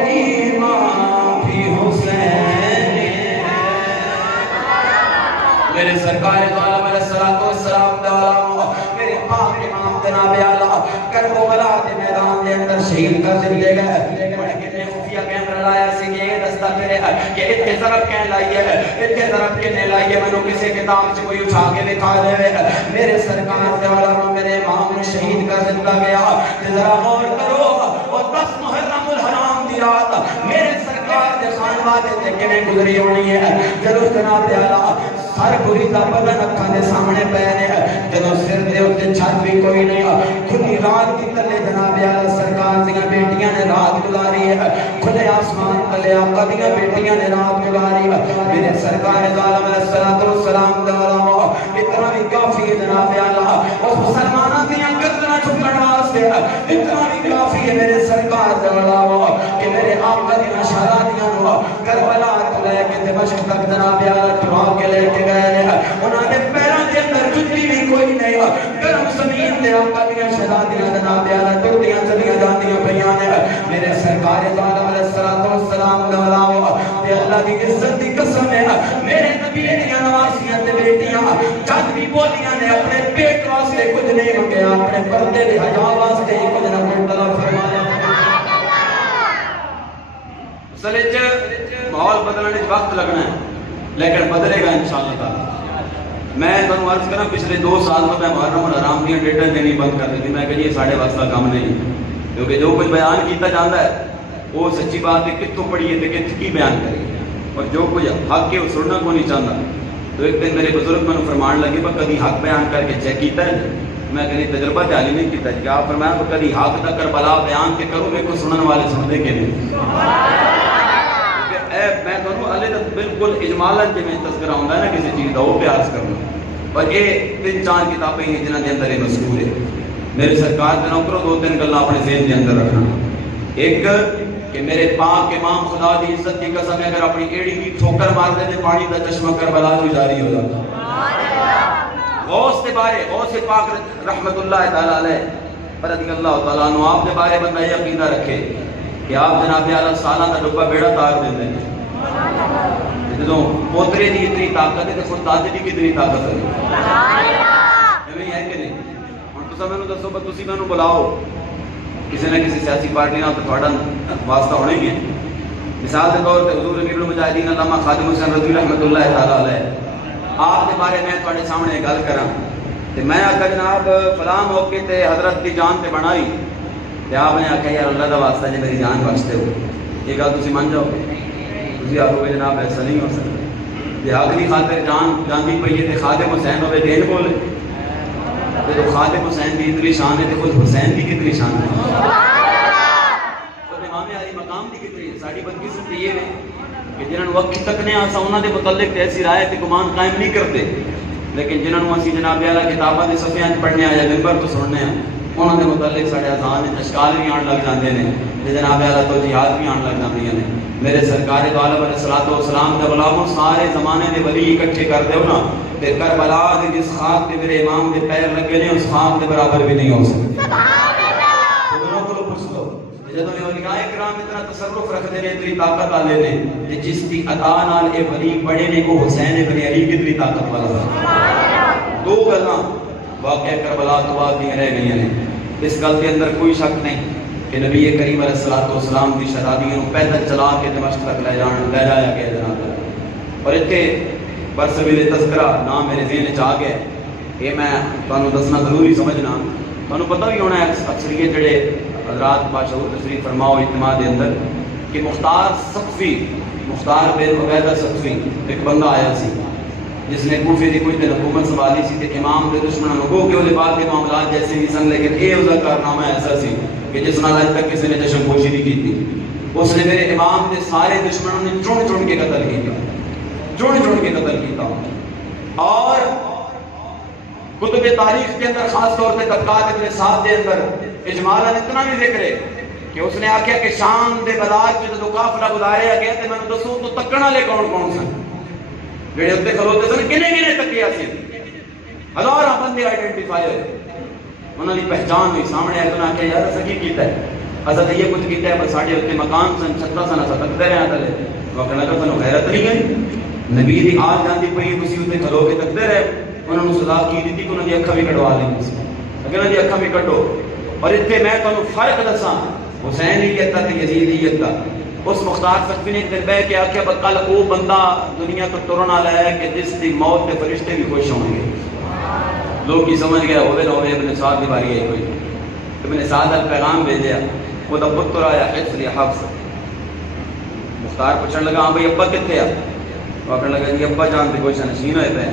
ایمان بھی حسینی ہے میرے سرکار عالم علیہ السلام میرے پاک امام جناب اعلیٰ کربلا کے میدان کے اندر شہید کر دے گئے کتنے خفیہ کیمرہ لایا سی کہ یہ دستہ میرے کہ اتنے ضرب کہنے لائیے اتنے ضرب کہنے لائیے میں نے کسی کتاب سے کوئی اٹھا کے دکھا دے میرے سرکار عالم میرے امام نے شہید کر دیتا گیا ذرا غور کرو اور 10 محرم الحرام دی رات میرے سرکار کے خانوادے تے کیویں گزری ہونی ہے جدوں جناب اعلیٰ ہر بری دا بدن اکھاں دے سامنے پے نے جدوں سر دے اوتے چھت بھی کوئی نہیں کھلی رات دی تلے جناب اعلیٰ سرکار دیاں بیٹیاں نے رات گزاری ہے کھلے آسمان تلے آقا دیاں بیٹیاں نے رات گزاری ہے میرے سرکار عالم علیہ السلام دعا اتنا بھی کافی ہے جناب اعلیٰ اس مسلماناں دیاں گردناں جھکن واسطے اتنا بھی کافی ہے میرے سرکار دعا کہ میرے آقا دیاں شہادتیاں نو کربلا تو لے کے دمشق تک جناب اعلیٰ ٹھوا کے لے کے گئے انہاں نے پیراں دے اندر جُتی بھی کوئی نہیں گرم زمین تے آقا دیاں شہادتیاں جناب اعلیٰ ٹردیاں چلیاں جاندیاں پیاں نے میرے سرکار عالم علیہ السلام دعا تے اللہ دی عزت دی قسم ہے میرے نبی دیاں نواسیاں تے بیٹیاں جد بھی بولیاں نے اپنے پیٹ واسطے کچھ نہیں منگیا اپنے پردے دے حیا واسطے کچھ نہ کوئی طلب فرمایا اصل ماحول بدلنے وقت لگنا ہے لیکن بدلے گا انشاءاللہ تعالی میں تمہیں عرض کرا پچھلے 2 سال تو میں محرم الحرام دیا ڈیٹا دینی بند کر دی. میں کہ یہ ساڑھے واسطہ کام نہیں, کیونکہ جو کچھ بیان کیتا جاتا ہے وہ سچی بات ہے, کتوں پڑھیے تو کت کی بیان کریے, اور جو کچھ حق ہے وہ سننا کو نہیں چاہتا. تو ایک دن میرے بزرگ میں فرمان لگے پر کبھی حق بیان کر کے چیک کیتا ہے. میں کہیں تجربہ جعلی نہیں کیتا جی. آپ فرمایا پر کبھی حق دا کربلا بیان کے کرو میرے کو سنن والے سن دے کے نہیں. میں تمہیں علی تک بالکل اجمالاً جی میں تذکرہ ہوتا ہے نا کسی چیز کا وہ پیاس کرنا. اور یہ 3-4 کتابیں ہیں جنہوں کے اندر یہ مذکور ہے. میرے سرکار کے نوکروں 2-3 گلاں اپنے ذہن کے اندر رکھنا. ایک کہ میرے پاک امام خدا دی عزت کی قسم اگر اپنی ایڑی کی ٹھوکر مار دے تے پانی دا چشمہ کربلا جو جاری ہو جاتا. غوث کے بارے غوث پاک رحمت اللہ تعالی علیہ رضی اللہ تعالیٰ عنہ آپ کے بارے بندہ یہ عقیدہ رکھے کہ آپ جناب اعلیٰ سالہ کا ڈبا بیڑا تار دیتے ہیں. جدوں پوترے دی اتنی طاقت ہے تو خود دادے دی کتنی طاقت ہے. ایویں ہے کہ نہیں؟ ہن تساں مینوں دسو بس تسی مینوں بلاؤ کسی نہ کسی سیاسی پارٹی نال تے تہاڈا واسطہ ہونا ہی ہے. مثال کے طور پہ حضور امیر المجاہدین علامہ خادم حسین رضوی رحمۃ اللہ تعالی علیہ آپ کے بارے میں تھوڑے سامنے گل کراں تے میں آکھا جناب فلاں موقع تے حضرت دی جان تے بنائی تے آپ نے آکھا یار اللہ دا واسطہ جے میری جان بخش دو. یہ گل تسی مان جاؤ گے؟ تسی آکھو گے جناب ایسا نہیں ہو سکتا. جے آخری خاطر جان جاندی پئی ہے تے خادم حسین ہوے دین بولے تے تو خادم حسین دی اتنی شان ہے تے خود حسین دی کتنی شان ہے. خود امام علی مقام دی کتنی. ساڈی بدقسمتی یہ ہے کہ جنہوں وقت تک نے آسا انہوں نے متعلق ایسی رائے تے گمان قائم نہیں کرتے, لیکن جنہوں اسی جناب اعلیٰ کتاباں دے صفحیاں پڑھنے آیا ممبر تو سننے ہیں انہوں نے متعلق ساڑے اذان میں اشکال بھی آن لگ جاندے نے تے جناب اعلیٰ تو جہاد بھی آن لگ جاندیاں نے. میرے سرکار دو عالم علیہ الصلوۃ والسلام دے غلاموں سارے زمانے دے ولی اکٹھے کر دیو نا تے کربلا دے جس خاک تے میرے امام دے پیر لگے نے اس خاک دے برابر بھی نہیں ہو سکتے. سبحان اللہ. پوچھ لو جدوں یہ اولیاء کرام اتنا تصرف رکھتے نے اتنی طاقت والے نے تے جس دی عطا نال اے ولی بڑے نے وہ حسین ابن علی کتنی طاقت والا ہے. 2 گلاں واقعہ کربلا تو بعد دی رہ گئی ہیں. اس گل کے اندر کوئی شک نہیں کہ نبی کریم علیہ الصلوۃ والسلام دی شہادیوں پیدل چلا کے دمشق تک لے جایا گیا جناب. اور اتنے برسبیل تذکرہ نام میرے ذہن چ آ گیا. یہ میں تمہیں دسنا ضروری سمجھنا. تمہیں پتہ بھی ہونا ہے اکثریت جڑے حضرات باشعور تشریف فرماؤ اجتماع دے اندر کہ مختار سقفی مختار بن عبیدہ سقفی ایک بندہ آیا سی جس نے کوفے کی کوئی دن حکومت سنبھالی سی تے امام دے دشمنوں کو کہ وہ بعد کے معاملات جیسے بھی سن, لیکن اے اس کا کارنامہ ایسا سی کہ جس نال آج تک کسی نے چشم پوشی نہیں کی تھی. اس نے میرے امام دے سارے دشمنوں نے چن کے قتل کیا, چن کے قتل کیا. اور کتب تاریخ کے اندر خاص طور پہ طبقات ابن سعد کے اندر اجمالاً اتنا بھی ذکر ہے کہ اس نے آکھیا کہ شام دے بازار وچ جدوں قافلہ گزاریا گیا تے مینوں دسو تو تکن والے کون سن جڑے اتنے کھلوتے سن, کنے تکیا سی. ہزاراں بندے آئیڈینٹیفائی ہوئے, انہوں نے پہچان ہوئی سامنے آئے تو نے آکھیا یار اساں کی کیتا ہے, اساں تے یہ کچھ کیتا ہے بس ساڈے اتنے مکان سن چھتا سن اساں تکتے رہے تلے. وقت لگا تانوں غیرت نہیں گئی نبی دی آل جاندی پئی تسی اتنے کھلو کے تکتے رہے. انہوں نے سزا کی دیتی کہ انہوں نے اکھاں بھی کٹوا لیں سی, اگر انہوں نے اکھاں بھی کٹو. اور اتنے میں تانوں فرق دساں حسینیت تے یزیدیت دا. اس مختار سقفی نے ایک دن بیٹھ کے آکھیا کل وہ بندہ دنیا کو ترن والا ہے کہ جس دی موت تے فرشتے بھی خوش ہوں گے. لوگ کی سمجھ گیا ہوے نہ ہوے ابن سعد دی باری ہے. کوئی ابن سعد ال پیغام بھیجیا, وہ دا پتر آیا حفص یا حفص. مختار پوچھنے لگا ہاں بھائی ابا کتے آ؟ وہ آخر لگا جی ابا جان تے گوشہ نشین ہوئے پے,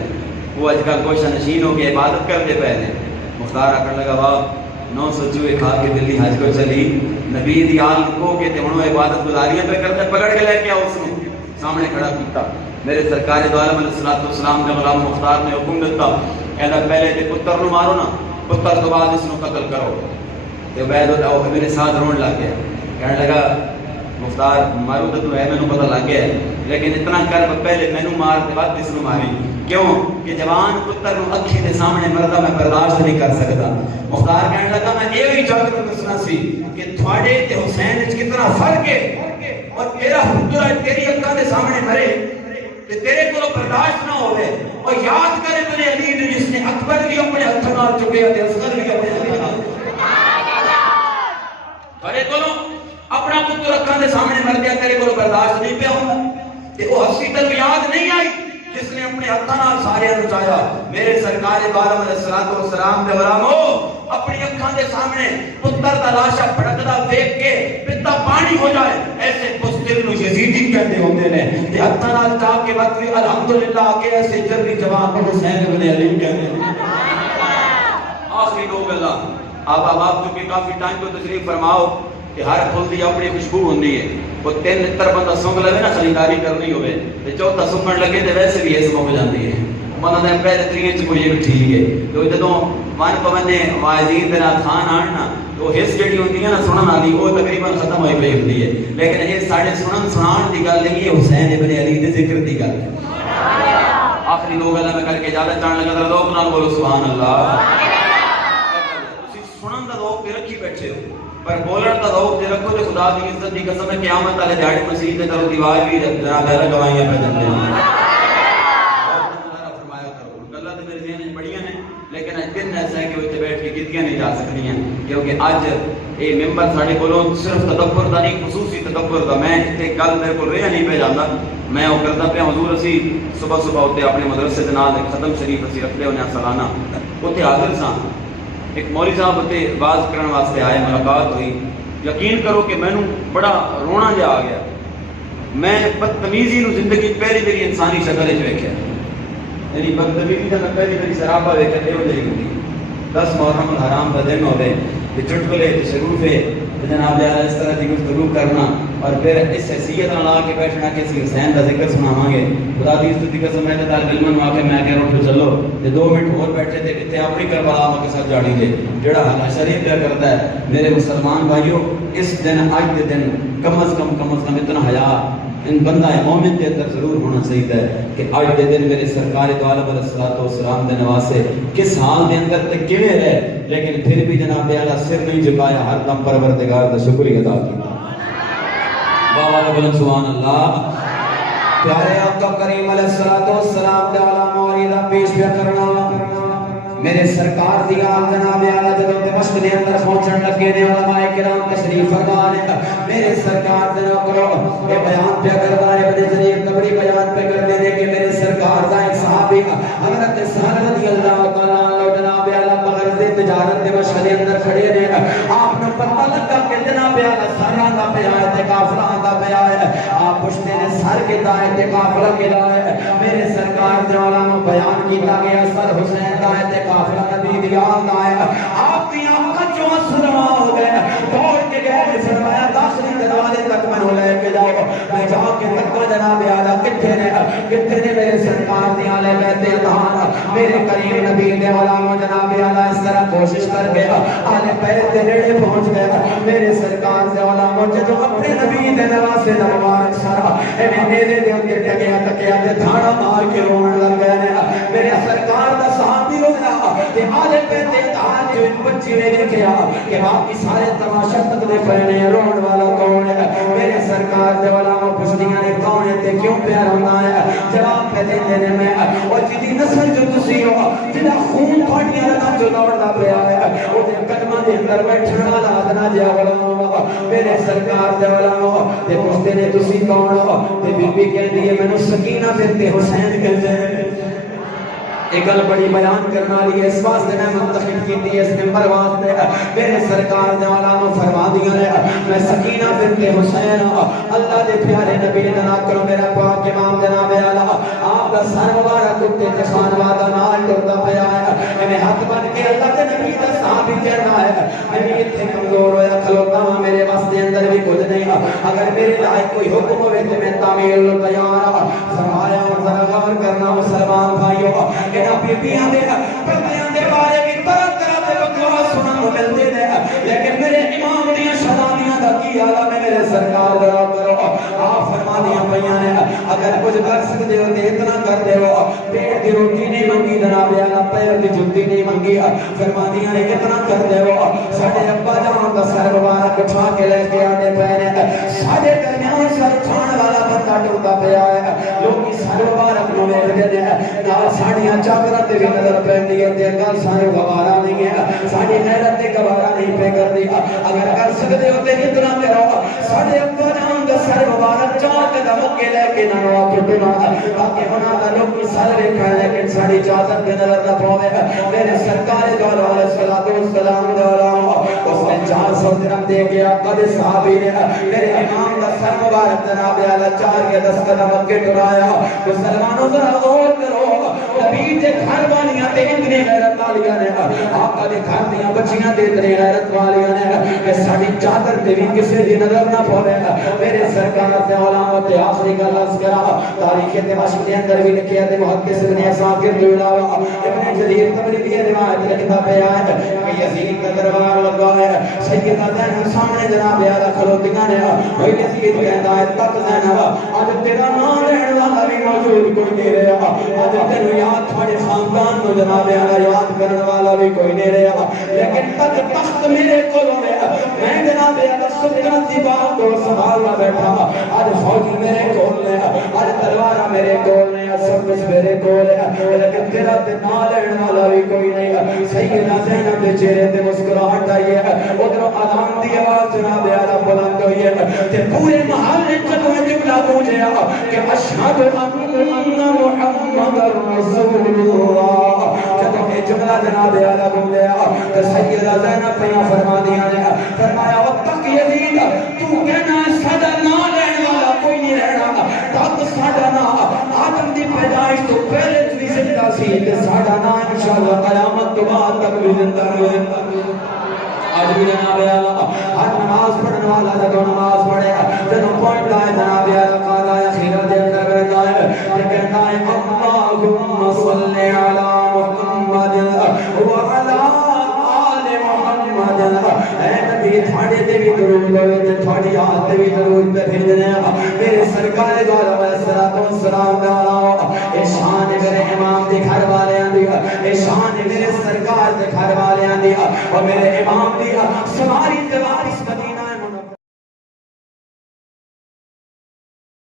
وہ اج کل گوشہ نشین ہو کے عبادت کرتے پے نے. مختار آخر لگا واہ 900 چوہے کھا کے بلی حج کو چلی, نبی دی آل کو کے تے ہن عبادت گزاریاں پہ کرتے, پکڑ کے لے کے آؤ اس نے سامنے کھڑا کیتا. میرے سرکار دو عالم علیہ الصلوۃ والسلام کے غلام مختار نے حکم دیتا کہندا پہلے تے پتر نو مارو نا, پتر تو بعد اس نو قتل کرو. تے عبید اللہ میرے ساتھ رون لگ گیا, کہنے لگا مختار مارو تو ہے مینوں پتہ لگ گیا ہے, لیکن اتنا کر پہلے مینوں مار تے بعد اس نو ماری. کیوں کہ جوان پتر نو اکھی دے سامنے مردا میں برداشت نہیں کر سکتا. مختار کہنے لگا میں یہ بھی چاہتا ہوں دسنا سی کہ تھوڑے تے حسین وچ کتنا فرق ہے, اور تیرا پتر تیری اکھاں دے سامنے مرے تے تیرے کو برداشت نہ ہوے. اور یاد کرے تے علی نے جس نے اکبر بھی اپنے ہاتھ نال چکیا تے اصغر بھی اپنے ہاتھ نال, سبحان اللہ. تیرے کو اپنا پتر اکھاں دے سامنے مر گیا, تیرے کو برداشت نہیں پیا ہوندا تے وہ ہستی تک یاد نہیں آئی جس نے اپنے ہاتھوں سارے نچایا میرے سرکار عالم علیہ الصلوۃ والسلام دے غلامو اپنی اکھاں دے سامنے پتر دا لاشا بھڑکدا دیکھ کے پتا پانی ہو جائے ایسے بزدل نو یزیدی کہتے ہوندے نے تے ہاتھاں نال چا کے وقت بھی الحمدللہ کہ ایسے جلدی جوان کو حسین ابن علی کہتے ہیں۔ آخری دو گلاں آپ چونکہ کافی ٹائم کو تشریف فرماؤ کہ ہر پھل دی اپنی خوشبو ہوندی ہے وہ تین اتر بندہ سونگ لے نا خریداری کرنی ہوئے تے چوتھا سونگن لگے تے ویسے بھی اس مک جاندی ہے مطلب نے پہلے ترین چ کوئی یہ ٹھیک ہے تو جدوں من پونے واعظین دے نال کھان آن نا تو حس جڑی ہوندی ہے نا سنن والی وہ تقریباً ختم ہوئی پئی ہوندی ہے لیکن یہ ساڈے سنن سنان دی گل نہیں ہے حسین ابن علی دے ذکر دی گل ہے۔ آخری دو گلاں میں کر کے اجازت چاہن لگا ذرا ذوق نال بولو سبحان اللہ۔ تسی سنن دا ذوق تے رکھی بیٹھے ہو پر بولن دا ذوق تے رکھو تے خدا دی عزت دی قسم ہے قیامت والے دیہاڑے مسیح تے ترو دیوار بھی جناب اللہ گواہیاں پہ دیندے ہیں۔ فرمایا کرو گلاں تے میرے ذہن وچ بڑیاں نے لیکن اج دن ایسا ہے کہ اوتھے بیٹھ کے کیتیاں نہیں جا سکدیاں کیونکہ اج اے ممبر ساڈے کولوں صرف تدبر دا نہیں خصوصی تدبر دا میں تے گل میرے کول رہیا نہیں پہ جاندا میں او کردا پیا حضور اسی صبح صبح اوتے اپنے مدرسے دے نال ختم شریف اسی رکھدے ہونے سالانہ اوتھے حاضر ساں ایک مولوی صاحب تے واز کرن واسطے آئے ملاقات ہوئی یقین کرو کہ مینوں بڑا رونا جا آ گیا میں بدتمیزی نو زندگی پہلی میری انسانی شکل وچ ویکھیا یعنی بدتمیزی دا پہلی میری سراپا ویکھیا تے او جہی ہوندی 10 محرم الحرام دا دن ہوے تے چٹکلے تے شروفے تے جناب عالی اس طرح دی گفتگو کرنا اور پھر اس حیثیت نال آ کے بیٹھنا کہ اسی حسین دا ذکر سناواں گے خدا دی عزت دی قسم میں تے طالب علم نوں آ کے میں کہ اٹھو چلو تے 2 منٹ اور بیٹھے تے کتے اپنی کربلا کے ساتھ جاڑی دے جڑا حال شریف پہ کرتا ہے میرے مسلمان بھائیو اس دن اج دے دن کم از کم اتنا حیا ان بندہ مومن کے اندر ضرور ہونا چاہیے کہ آج دے دن میرے سرکار دو عالم علیہ الصلوۃ والسلام دے نواسے کس حال دے اندر تے کیویں رہے لیکن پھر بھی جناب اعلی سر نہیں جھکایا ہر دم پروردگار دا شکر ادا کیا بابا بلند سبحان اللہ پیارے آقا کریم علیہ الصلوۃ والسلام دے والا موعظہ پیش کیا کرنا میرے سرکار دی آل جناب اعلی جدوں دمشق دے اندر پہنچن لگے نے علماء کرام تشریف فرما نے میرے سرکار دے کرو یہ بیان پہ کردا ہے ابن جریر طبری بیان پہ کردے نے کہ میرے سرکار دا ایک صحابی حضرت سہل رضی اللہ تعالی عنہ جناب اعلی بغرض تجارت دمشق دے اندر کھڑے نے آپ نے پتہ لگا کہ جناب اعلی سارا دا پیا ہے تے قافلہ دا پیا ہے آپ پوچھتے نے سر کے دائے تے قافلہ کے دائے میرے سرکار دے علماء بیان کیتا گیا سر حسین دا تے قافلہ نبی دی آل دا ہے آپ دی آنکھاں چوں سرما ہو گئے دوڑ کے گئے فرمایا داخلی دروازے تک میں لے کے جاؤ میں جا کے تک جناب اعلی کتنے نے میرے سرکار دی آل بیت اطہار میرے کریم نبی دے علماء جناب اعلی اس طرح کوشش کر کے آل بیت دے نیڑے پہنچ گئے میرے سرکار دے علماء جدوں اپنے نبی دے نواسے دا مبارک سارا ایویں نیزے دے اوپر ٹکیا تکیا تے دھاڑا مار کے رون لگ گئے میرے سرکار دا صحابی ہویا کہ آل بیت اطہار جو بچی نے دیکھا کہ باقی سارے تماشا تک دے پڑنے رون والا کون ہے میرے سرکار دے علماء پوچھدیاں نے کون ہے تے کیوں پیار ہونا ہے جواب پہ دیندے نے میں او جدی نسل جو تسی ہو جدا خون پھاٹیاں رکھا جو دوڑدا پیا ہے او دے قدماں دے اندر بیٹھن والا ادنا جا علماء میرے سرکار دے علماء تے پوچھدے نے تسی کون ہو تے بی بی کہندی ہے مینوں سکینہ بنت حسین کہندے ہیں ایک گل بڑی بیان کرنا لی اس واسطے میں منتخب کیتی اس ممبر واسطے میرے سرکار دے علماء فرما دیا نے میں سکینہ بنت حسین اللہ دے پیارے نبی نے نام کرو میرا پاک امام جناب اعلی آپ دا سر مبارک تے جسان وادا نال ٹردا پیا ہے میں ہاتھ بن کے اللہ دے نبی دا صحابی کہنا ہے میں اتنے کمزور ہویا کھلوتا ہوں میرے واسطے اندر بھی کچھ نہیں اگر میرے لائق کوئی حکم ہوئے تو میں تعمیل تیار فرمایا اور ذرا غور کرنا مسلمان بھائیو کہ بیبیاں دے پردیاں دے بارے بھی طرح دے بکواس سنن نوں ملدے نے لیکن میرے امام دیاں شہادیاں دا کی حال ہے میرے سرکار دا کرو آپ فرما دیاں پیاں نے اگر کچھ کر سکدے ہو تے اتنا کر دے ہو پیٹ دی روٹی نہیں منگی جناب اعلی پیر دی جُتی نہیں منگی فرما دیاں نے اتنا کر دے ہو ساڈے ابا جان دا سر مبارک اٹھا کے لے کے آنے پے نے ساڈے درمیان سر کھان والا بندہ ٹردا پیا ہے لوگ سر مبارک نوں ویکھدے نے نال ساڈیاں چادراں تے وی نظر پیندی ہے تے گل سارے گوارا نہیں ہے ساڈی غیرت تے گوارا نہیں پے کردی اگر کر سکدے ہو تے اتنا کرو ساڈے ابا جان دا سر مبارک چار قدم کے لے کے نہ ٹوٹنا تاکہ ہونا دا لوگ سر رکھا لیکن ساری چادر کے نظر نہ پاوے میرے سرکار دو علیہ السلام اس نے 400 درہم دے گیا قد صحابی نے میرے امام دا سر مبارک جناب اعلی 4 یا 10 قدم کے ٹرایا مسلمانوں ذرا غور کرو نبی دے گھر والیاں تے اتنی غیرت والیاں نے آقا دے گھر دیاں بچیاں تے اتنی غیرت والیاں نے کہ ساری چادر تے بھی کسی دی نظر نہ پاوے میرے سرکار دے علامت آخری گل اس کرا تاریخ دمشق دے اندر بھی لکھیا تے محدث ابن اساکر جو علاوہ ابن جریر طبری دی روایت لکھتا پیا ہے کہ یزید کا دربار لگا ہے سیدہ زینب سامنے جناب اعلی کھلوتیاں نے بھائی یزید کہندا ہے تک زینب اج تیرا نام لینے والا بھی موجود کوئی نہیں رہا اج تینوں یاد تھوڑے خاندان کو جناب اعلی یاد کرنے والا بھی کوئی نہیں رہا لیکن تک تخت میرے کول ہے میں جناب اعلی سلطنت دی بات کو سنبھالنا بیٹھا اج فوج میرے کول ہے اج تلوار میرے کول ہے سب کچھ میرے کول ہے لیکن تیرا تے نام لینے والا بھی کوئی نہیں ہے سیدہ زینب دے چہرے تے مسکراہٹ آئی ہے ادھر اذان دی آواز جناب اعلی بلند ہوئی ہے تے پورے محلے جب جملہ گونجیا کہ اشہد ان محمد رسول اللہ جب یہ جملہ جناب اعلی گونجیا تو سیدہ زینب نے فرما دیا نے فرمایا وقت یزید تو کہنا ساڈا نام لینے والا کوئی نہیں رہنا تب ساڈا نام آدم دی پیدائش تو پہلے بھی زندہ سی تے ساڈا نام انشاءاللہ قیامت کے بعد تک بھی زندہ رہے آج بھی جناب اعلی ہر نماز پڑھنے والا جب نماز پڑھے جب پوائنٹ لائے جناب اعلی قال یا خیرہ دے اندر کہتا ہے اللہم صلی علی محمد وعلی آل محمد اے نبی تھاڑے تے بھی درود ہوئے تے تھاڑی آل تے بھی درود پہ بھیجنے میرے سرکار دو علیہ السلام دارا اے شان میرے امام دے گھر والے آندیا اے شان میرے سرکار دے گھر والے آندیا اور میرے امام دیا سواری دوارس